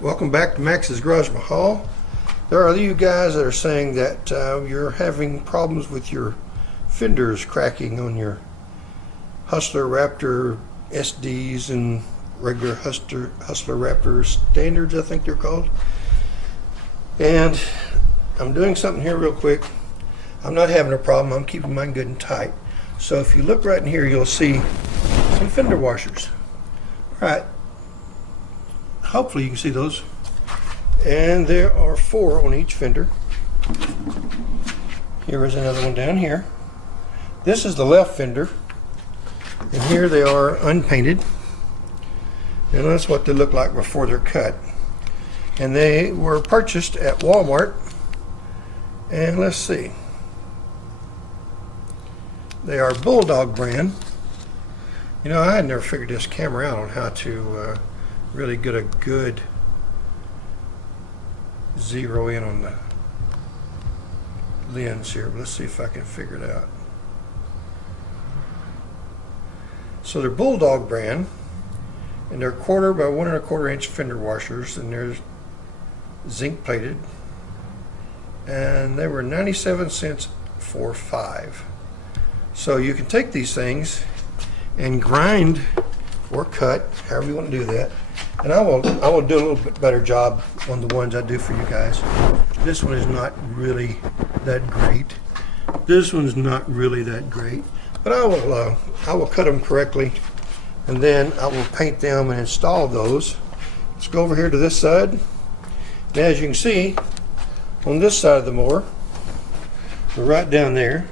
Welcome back to MaxsGarajMahal. There are you guys that are saying that you're having problems with your fenders cracking on your Hustler Raptor SDs and regular Hustler Raptor standards, I think they're called. And I'm doing something here real quick. I'm not having a problem. I'm keeping mine good and tight. So if you look right in here, you'll see some fender washers. All right. Hopefully you can see those. And there are 4 on each fender. Here is another one down here. This is the left fender. And here they are unpainted. And that's what they look like before they're cut. And they were purchased at Walmart. And let's see. They are Bulldog brand. You know, I had never figured this camera out on how to really get a good zero in on the lens here. But let's see if I can figure it out. So they're Bulldog brand, and they're 1/4 by 1 1/4 inch fender washers, and they're zinc plated, and they were 97 cents for 5. So you can take these things and grind or cut, however you want to do that. And I will do a little bit better job on the ones I do for you guys. This one is not really that great. This one's not really that great. But I will cut them correctly, and then I will paint them and install those. Let's go over here to this side. And as you can see, on this side of the mower, right down there,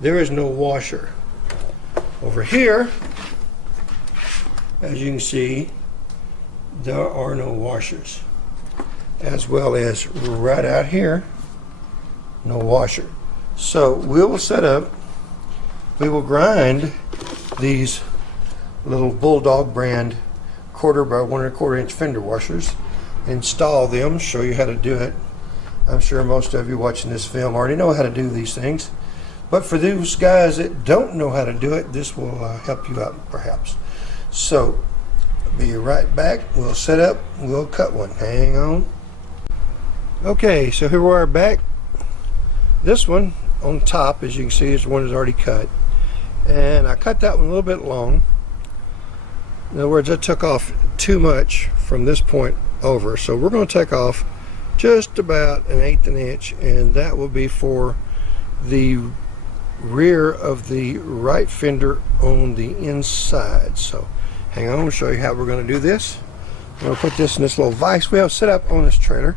there is no washer. Over here, as you can see, there are no washers, as well as right out here, no washer. So we will set up, we will grind these little Bulldog brand 1/4 by 1 1/4 inch fender washers, install them, show you how to do it. I'm sure most of you watching this film already know how to do these things, but for those guys that don't know how to do it, this will help you out perhaps. So be right back. We'll set up, we'll cut one. Hang on. Okay, so here we are back. This one on top, as you can see, is the one that's already cut, and I cut that one a little bit long. In other words, I took off too much from this point over, so we're going to take off just about 1/8 of an inch, and that will be for the rear of the right fender on the inside. So hang on, I'll show you how we're going to do this. I'm going to put this in this little vise we have set up on this trailer.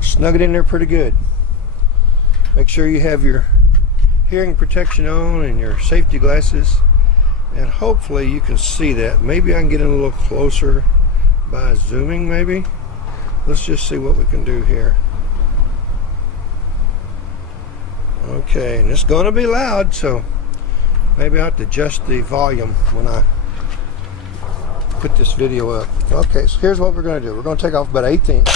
Snug it in there pretty good. Make sure you have your hearing protection on and your safety glasses, and hopefully you can see that. Maybe I can get in a little closer by zooming maybe. Let's just see what we can do here. Okay, and it's going to be loud, so maybe I have to adjust the volume when I put this video up. Okay, so here's what we're going to do. We're going to take off about 1/8 inch.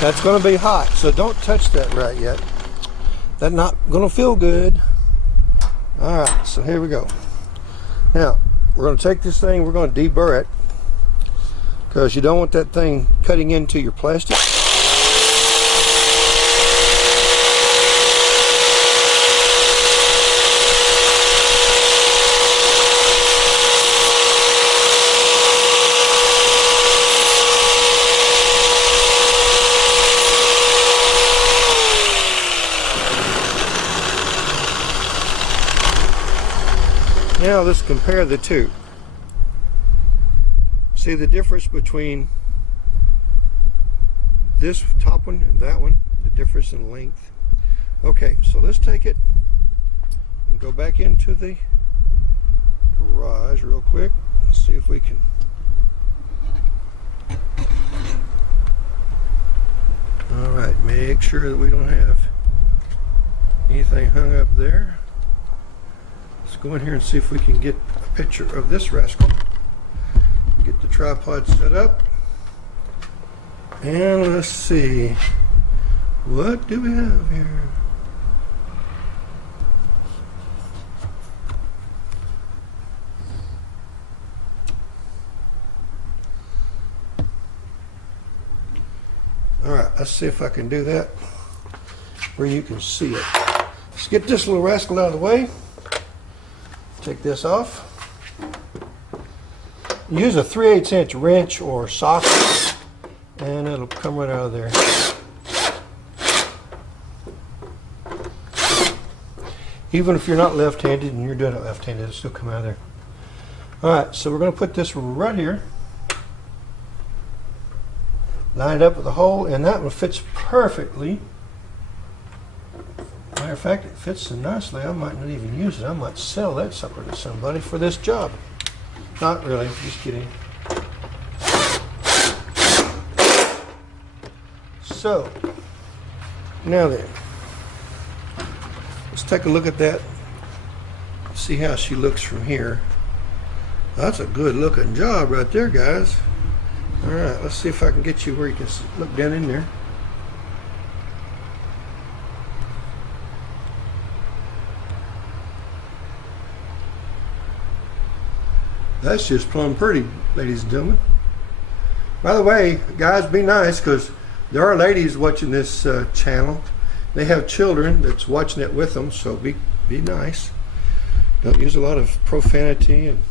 That's going to be hot, so don't touch that right yet. That's not going to feel good. Alright, so here we go. Now, we're going to take this thing, we're going to deburr it, because you don't want that thing cutting into your plastic. Now let's compare the two. See the difference between this top one and that one, the difference in length. Okay, so let's take it and go back into the garage real quick. Let's see if we can. Alright, make sure that we don't have anything hung up there. Let's go in here and see if we can get a picture of this rascal. Get the tripod set up. And let's see. What do we have here? Alright, let's see if I can do that where you can see it. Let's get this little rascal out of the way. Take this off. Use a 3/8 inch wrench or socket and it'll come right out of there. Even if you're not left-handed and you're doing it left-handed, it'll still come out of there. Alright, so we're going to put this right here. Line it up with a hole, and that one fits perfectly. Matter of fact, it fits so nicely I might not even use it. I might sell that sucker to somebody for this job. Not really, just kidding. So, now then, let's take a look at that. See how she looks from here. That's a good looking job right there, guys. Alright, let's see if I can get you where you can look down in there. That's just plumb pretty, ladies and gentlemen. By the way, guys, be nice, because there are ladies watching this channel. They have children that's watching it with them, so be nice. Don't use a lot of profanity and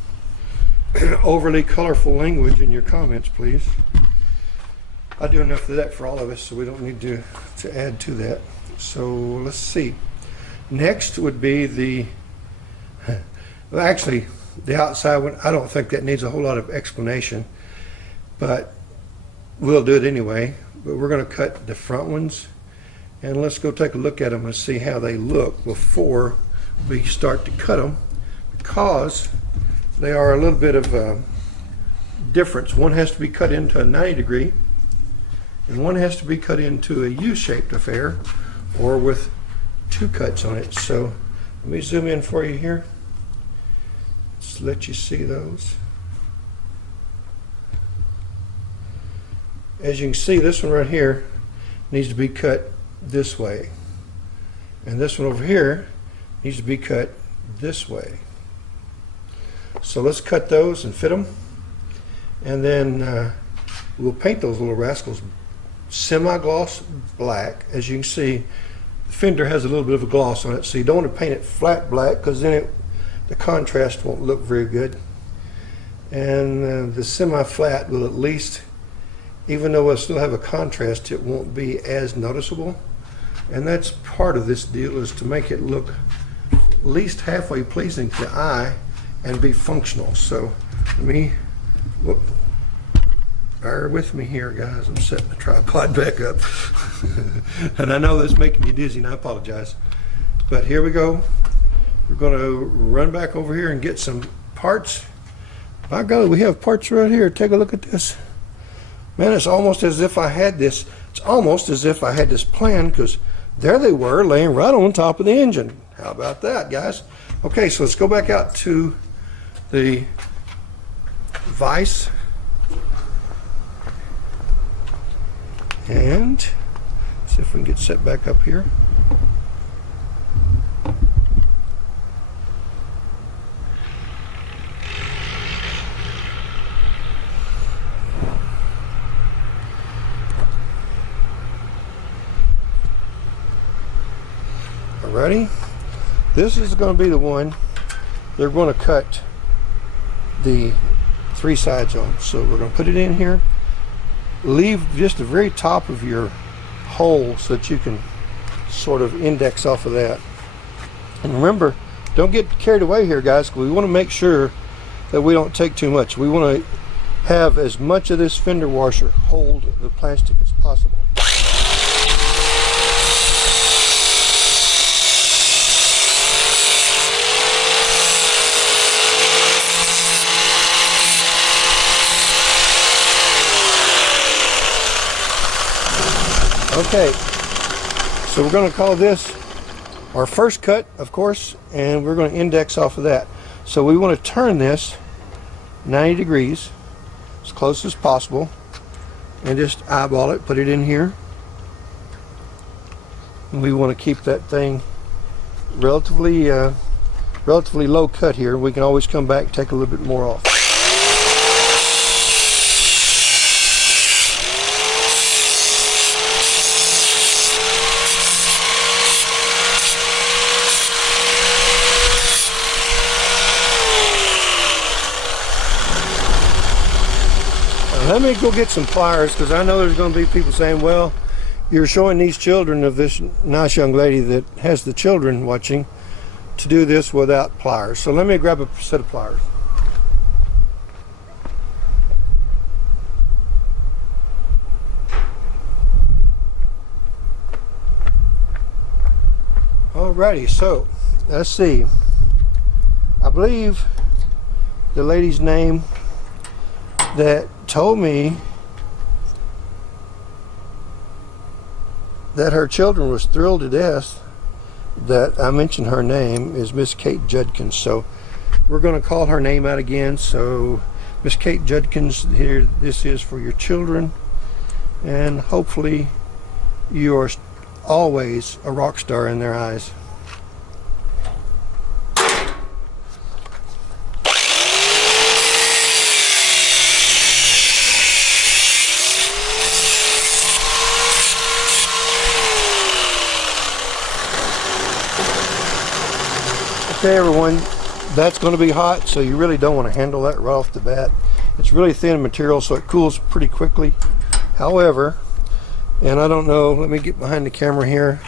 overly colorful language in your comments, please. I do enough of that for all of us, so we don't need to add to that. So let's see. Next would be the, well, actually, the outside one. I don't think that needs a whole lot of explanation, but we'll do it anyway. But we're going to cut the front ones, and let's go take a look at them and see how they look before we start to cut them, because they are a little bit of a difference. One has to be cut into a 90-degree, and one has to be cut into a U-shaped affair, or with two cuts on it. So let me zoom in for you here. Just let you see those. As you can see, this one right here needs to be cut this way, and this one over here needs to be cut this way. So let's cut those and fit them, and then we'll paint those little rascals semi-gloss black. As you can see, the Fender has a little bit of a gloss on it, so you don't want to paint it flat black, because then the contrast won't look very good. And the semi-flat will, at least, even though it'll still have a contrast, it won't be as noticeable. And that's part of this deal, is to make it look at least halfway pleasing to the eye and be functional. So let me, bear with me here, guys. I'm setting the tripod back up. And I know that's making you dizzy, and I apologize. But here we go. We're going to run back over here and get some parts. By golly, we have parts right here. Take a look at this. Man, it's almost as if I had this. It's almost as if I had this planned, because there they were laying right on top of the engine. How about that, guys? Okay, so let's go back out to the vise, and see if we can get set back up here. Alrighty, this is going to be the one they're going to cut the three sides on. So we're going to put it in here, leave just the very top of your hole so that you can sort of index off of that. And remember, don't get carried away here, guys. We want to make sure that we don't take too much. We want to have as much of this fender washer hold the plastic as possible. Okay, so we're going to call this our first cut, of course, and we're going to index off of that. So we want to turn this 90 degrees as close as possible and just eyeball it, put it in here. And we want to keep that thing relatively low cut here. We can always come back and take a little bit more off. Let me go get some pliers, because I know there's going to be people saying, well, you're showing these children of this nice young lady that has the children watching to do this without pliers. So let me grab a set of pliers. Alrighty, so let's see. I believe the lady's name that told me that her children was thrilled to death that I mentioned her name is Miss Kate Judkins. So we're going to call her name out again. So Miss Kate Judkins, here, this is for your children, and hopefully you are always a rock star in their eyes. Okay everyone, that's going to be hot, so you really don't want to handle that right off the bat. It's really thin material, so it cools pretty quickly. However, and I don't know, let me get behind the camera here,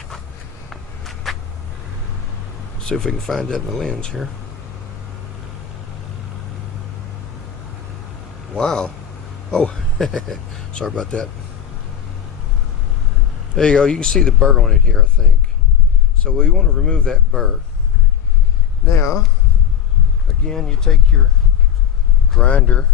see if we can find that in the lens here. Wow. Oh, sorry about that. There you go, you can see the burr on it here, I think. So we want to remove that burr. Now, again, you take your grinder,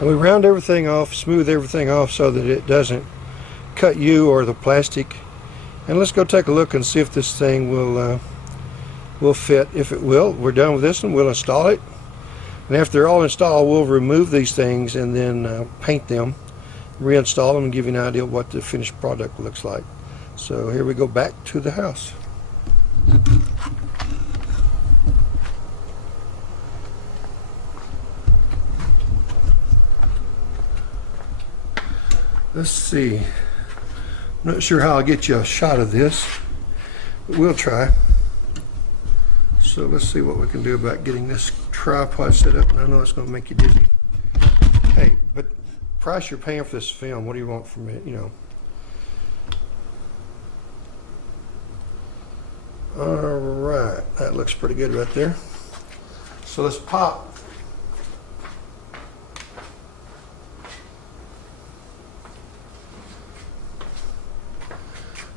and we round everything off, smooth everything off so that it doesn't cut you or the plastic. And let's go take a look and see if this thing will fit. If it will, we're done with this one. We'll install it, and after they're all installed, we'll remove these things and then paint them, reinstall them, and give you an idea of what the finished product looks like. So here we go back to the house. Let's see. I'm not sure how I'll get you a shot of this, but we'll try. So let's see what we can do about getting this tripod set up. And I know it's going to make you dizzy. Hey, but price you're paying for this film, what do you want from it? You know. All right, that looks pretty good right there. So let's pop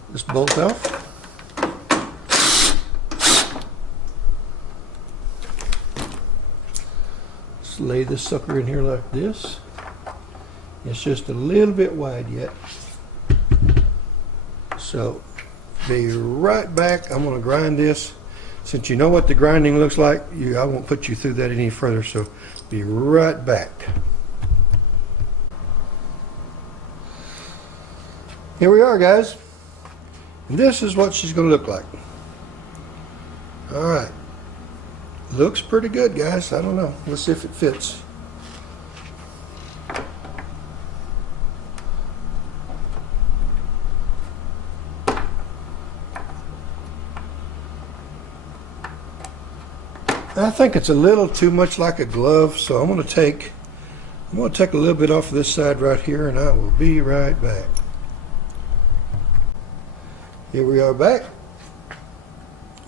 this bolt off. Just lay this sucker in here like this. It's just a little bit wide yet. So be right back. I'm going to grind this. Since you know what the grinding looks like, I won't put you through that any further. So be right back. Here we are, guys. And this is what she's going to look like. Alright. Looks pretty good, guys. I don't know. Let's see if it fits. I think it's a little too much like a glove, so I'm going to take a little bit off of this side right here, and I will be right back. Here we are back.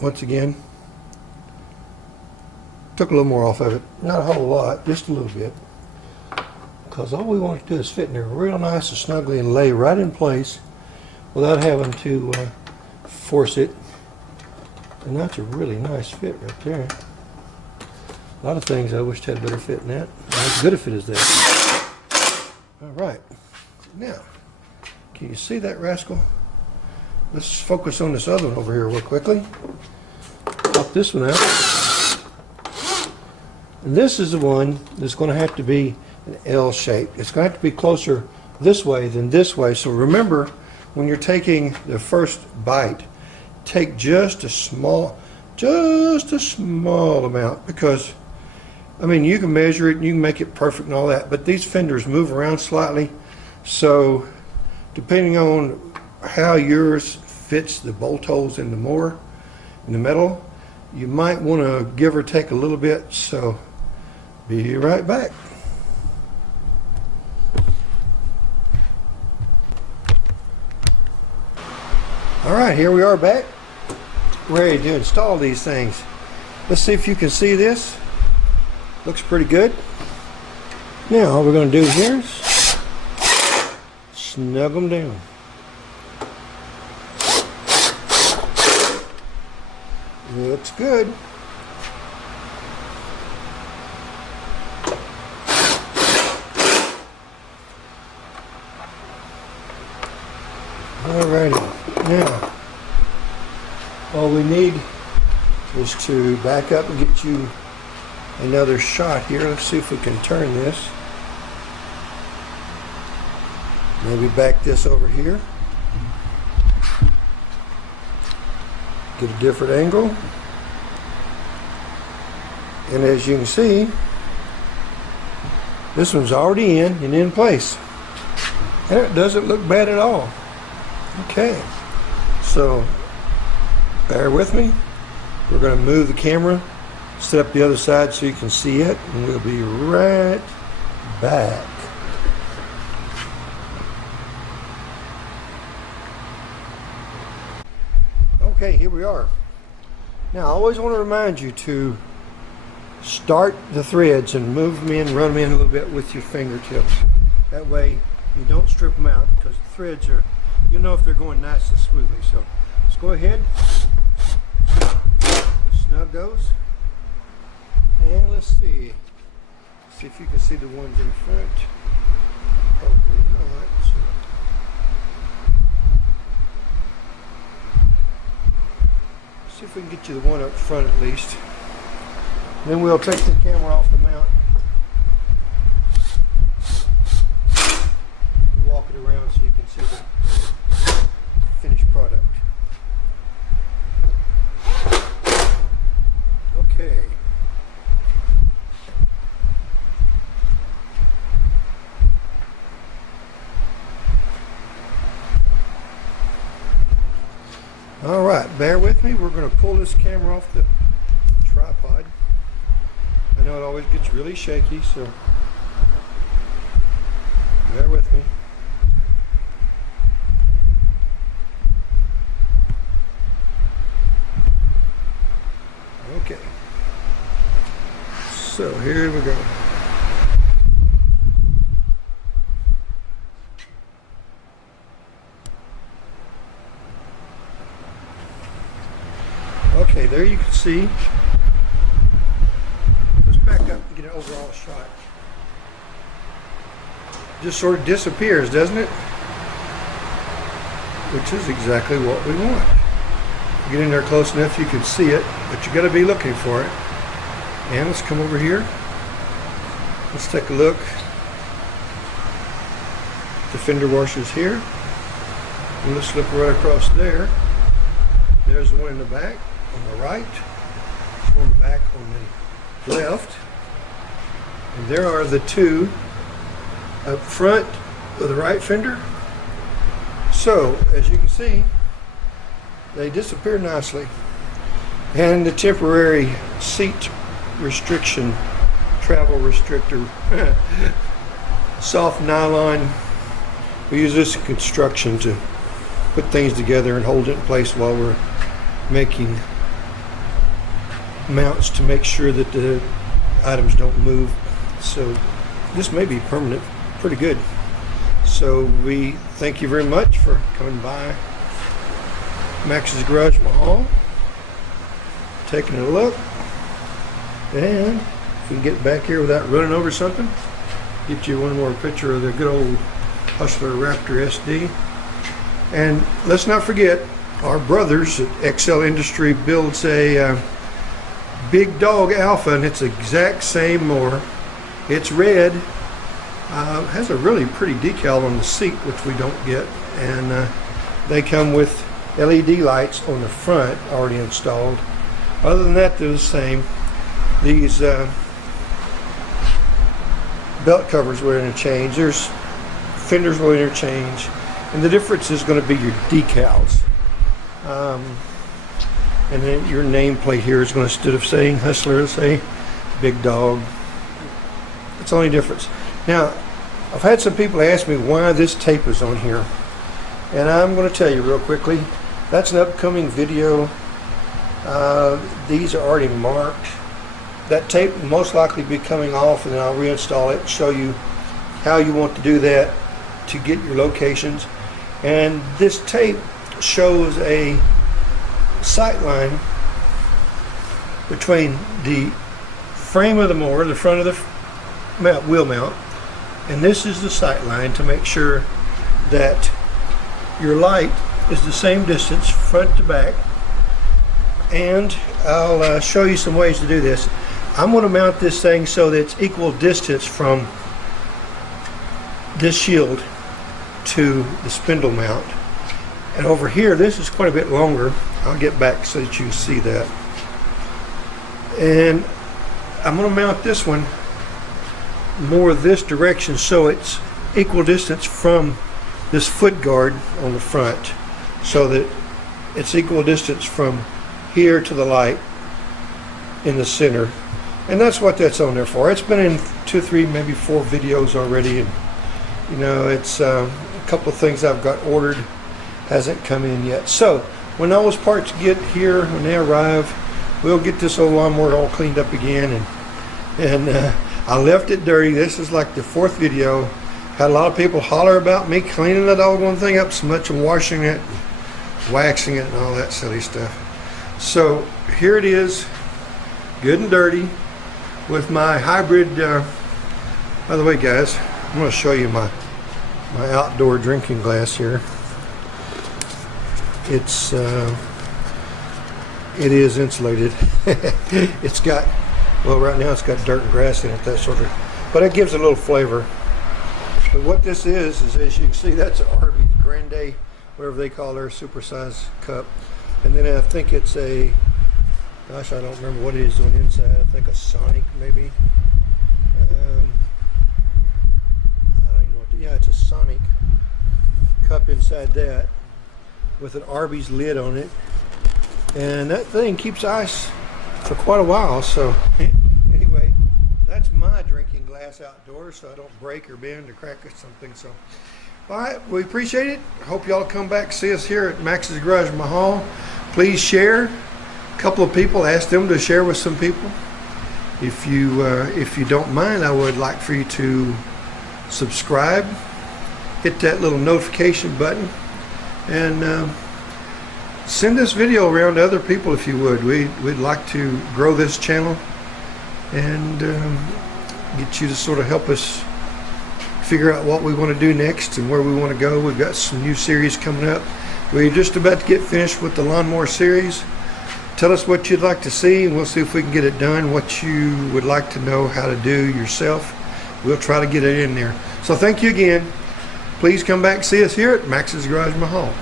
Once again, took a little more off of it. Not a whole lot, just a little bit. Because all we want to do is fit in there real nice and snugly and lay right in place without having to force it. And that's a really nice fit right there. A lot of things I wished had better fit in that. Not as good a fit as that. All right. Now, can you see that rascal? Let's focus on this other one over here real quickly. Pop this one out. And this is the one that's going to have to be an L shape. It's going to have to be closer this way than this way. So remember, when you're taking the first bite, take just a small amount, because I mean, you can measure it and you can make it perfect and all that, but these fenders move around slightly, so depending on how yours fits the bolt holes in the metal, you might want to give or take a little bit. So be right back. All right, here we are back, ready to install these things. Let's see if you can see this. Looks pretty good. Now all we're going to do here is snug them down. Looks good. Alrighty, now all we need is to back up and get you another shot here. Let's see if we can turn this. Maybe back this over here. Get a different angle. And as you can see, this one's already in and in place. And it doesn't look bad at all. Okay, so bear with me. We're going to move the camera, set up the other side so you can see it, and we'll be right back. Okay, here we are. Now I always want to remind you to start the threads and move them in, run them in a little bit with your fingertips. That way you don't strip them out, because the threads are, you know, if they're going nice and smoothly. So let's go ahead, snug those, and let's see if you can see the ones in front. Probably not. So. See if we can get you the one up front at least. Then we'll take the camera off the mount, walk it around so you can see the finished product. Okay. All right, bear with me. We're going to pull this camera off the tripod. I know it always gets really shaky, so bear with me. Okay, so here we go. Okay, there you can see. Let's back up and get an overall shot. Just sort of disappears, doesn't it? Which is exactly what we want. Get in there close enough you can see it, but you got to be looking for it. And let's come over here. Let's take a look. The fender washers here. And let's look right across there. There's the one in the back on the right. There's one in the back on the left. And there are the two up front of the right fender. So, as you can see, they disappear nicely. And the temporary seat restriction, travel restrictor, soft nylon. We use this in construction to put things together and hold it in place while we're making mounts to make sure that the items don't move. So this may be permanent, pretty good. So we thank you very much for coming by Max's Garage Mahal, taking a look, and if we can get back here without running over something, get you one more picture of the good old Hustler Raptor SD. And let's not forget, our brothers at XL Industry builds a Big Dog Alpha, and it's the exact same mower. It's red, has a really pretty decal on the seat, which we don't get, and they come with LED lights on the front already installed. Other than that, they're the same. These belt covers will interchange. There's fenders will interchange, and the difference is going to be your decals. And then your nameplate here is going to, instead of saying Hustler, it'll say Big Dog. That's the only difference. Now, I've had some people ask me why this tape is on here, and I'm going to tell you real quickly. That's an upcoming video. These are already marked. That tape will most likely be coming off, and then I'll reinstall it and show you how you want to do that to get your locations. And this tape shows a sight line between the frame of the mower, the front of the wheel mount, and this is the sight line to make sure that your light is the same distance front to back. And I'll show you some ways to do this. I'm going to mount this thing so that it's equal distance from this shield to the spindle mount. And over here, this is quite a bit longer. I'll get back so that you can see that. And I'm going to mount this one more this direction so it's equal distance from this foot guard on the front, so that it's equal distance from here to the light in the center. And that's what that's on there for. It's been in 2, 3, maybe 4 videos already, and you know, it's a couple of things I've got ordered hasn't come in yet. So when those parts get here, when they arrive, we'll get this old lawnmower all cleaned up again. And I left it dirty. This is like the 4th video. Had a lot of people holler about me cleaning that doggone thing up so much and washing it, and waxing it, and all that silly stuff. So here it is, good and dirty, with my hybrid. By the way, guys, I'm going to show you my outdoor drinking glass here. It is insulated. It's got, well, right now it's got dirt and grass in it, that sort of, but it gives a little flavor. But what this is as you can see, that's an Arby's Grande, whatever they call their supersized cup. And then I think it's a, gosh, I don't remember what it is on the inside. I think a Sonic maybe. I don't even know what yeah, it's a Sonic cup inside that with an Arby's lid on it. And that thing keeps ice for quite a while. So anyway, that's my drinking glass outdoors, so I don't break or bend or crack or something. So all right, we appreciate it. Hope y'all come back, see us here at Max's Garage Mahal. Please share. A couple of people, ask them to share with some people. If you don't mind, I would like for you to subscribe, hit that little notification button, and send this video around to other people if you would. We'd like to grow this channel and get you to sort of help us figure out what we want to do next and where we want to go. We've got some new series coming up. We're just about to get finished with the Lawnmower series. Tell us what you'd like to see, and we'll see if we can get it done. What you would like to know how to do yourself, we'll try to get it in there. So thank you again. Please come back and see us here at Max's Garage Mahal.